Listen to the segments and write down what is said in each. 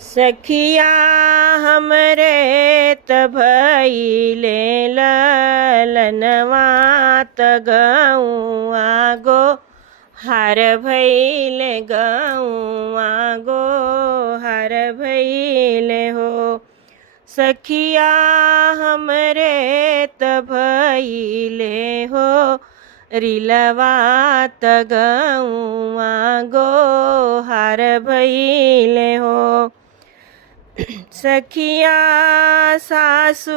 सखिया हमरे तभइले ललनवा तगौआ गो हर भइले गौआ गो हर भइले हो। सखिया हमरे तभइले हो रिलवा तगौआ गो हर भइले हो। सखिया सासू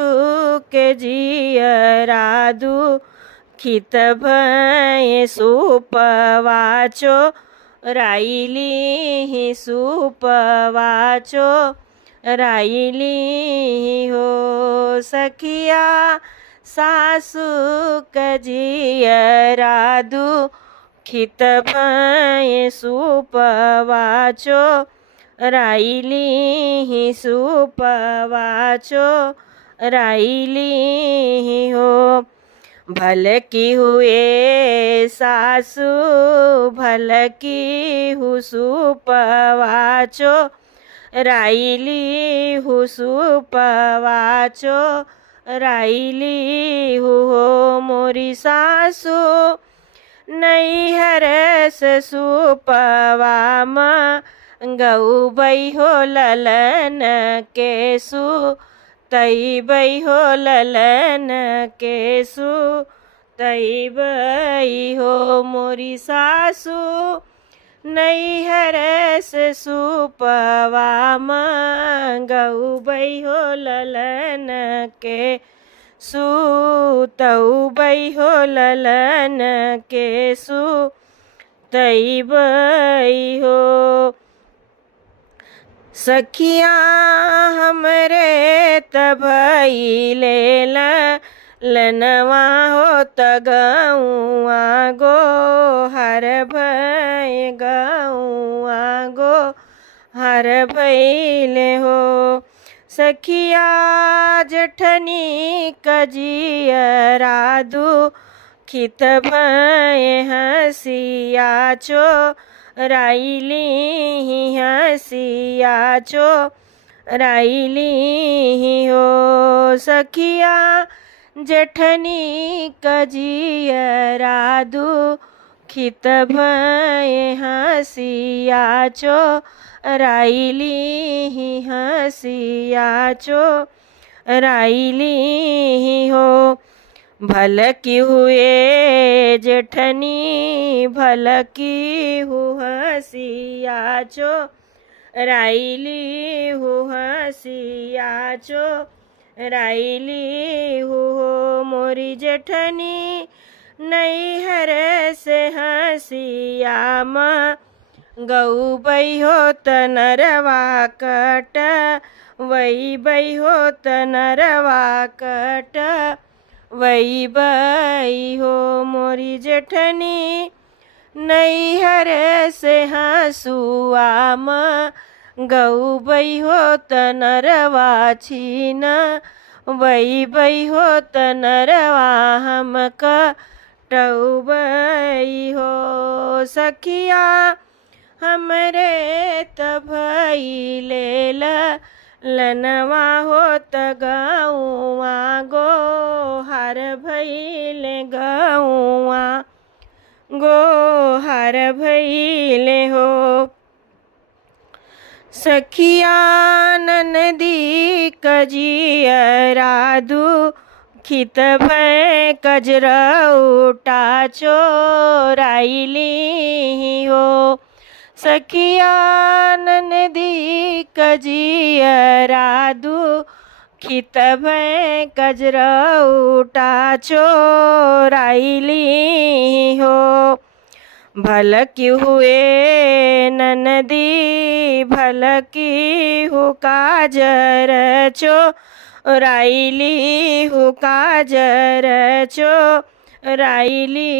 के जियरा दुखित भय सुपवाचो राइली सुपवाचो राइली हो। सखिया सासू के जियरा दुखित भय सुपवाचो राइली सुपवाचो राइली हो। भल की हुए सासू भल की हु सुपवाचो राइली हु सुपवाचो राइली हो। मोरी सासू नैहर से सुपवा गऊ बई हो ललन के सु तई बई हो ललन के सु तई बई हो। मोरी सासू नैहर से सुपवा गऊ बई हो ललन के सु तऊ बई हो ललन के सु तई बई हो। सखिया हमरे तभइले ललनवा हो तगौआ गो हर भय गौआ गो हर भइले हो। सखिया जठनी कजियरा दुखित भय हसियाचो राइली हसियाचो राइली हो। सखिया जठनी कजियरा दुखित भय हसियाचो राइली हसियाचो राइली हो। भल की हुए जेठनी भल की हु हसियाचो राइली हु हसियाचो राइली हो। मोरी जेठनी नैहर से हसिया गऊ बई हो तनरवा कट वही बई हो तनरवा कट वही बई हो। मोरी जेठनी नैहर से हसुआ गऊ बई हो तनरवा छीन वही बई हो तनरवा हम कटऊ बई हो। सखिया हमरे तभइले ललनवा हो तगौआ गो हर भइले गौआ गो हर भइले हो। सखिया ननदी कजियरा दुखित भय कजरौटा चोराइली हो। सखिया ननदी कजियरा दुखित भय कजरौटा चोराइली हो। भल की हुए ननदी भल की हु काजर चोराइली हु काजर चोराइली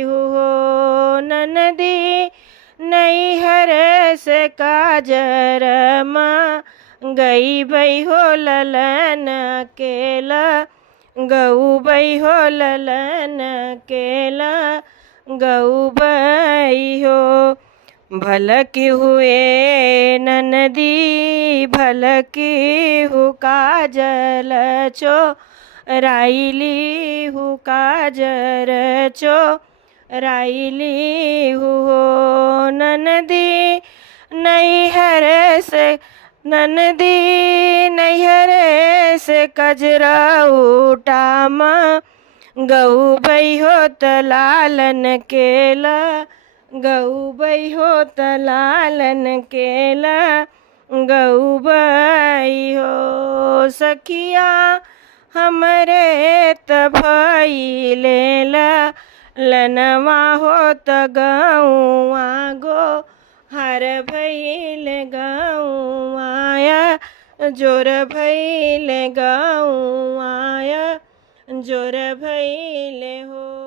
हो। ननदी नैहर से काजर गई बई हो ललन केला गऊ बई हो ललन केला गऊ बई हो। भलकी हुए ननदी भलकी हु काजल चोराइली हु काजर चोराइली हु ननदी नैहर से ननदी नैहर से कजरा उठाम गऊ बई होत लालन केला गऊ बई होत लालन केला गऊ बई हो सखिया हमरे त भई लेला लनवा होत गऊआ गो हर भइल गऊआया जोर भइल गऊआया जोर भइल हो।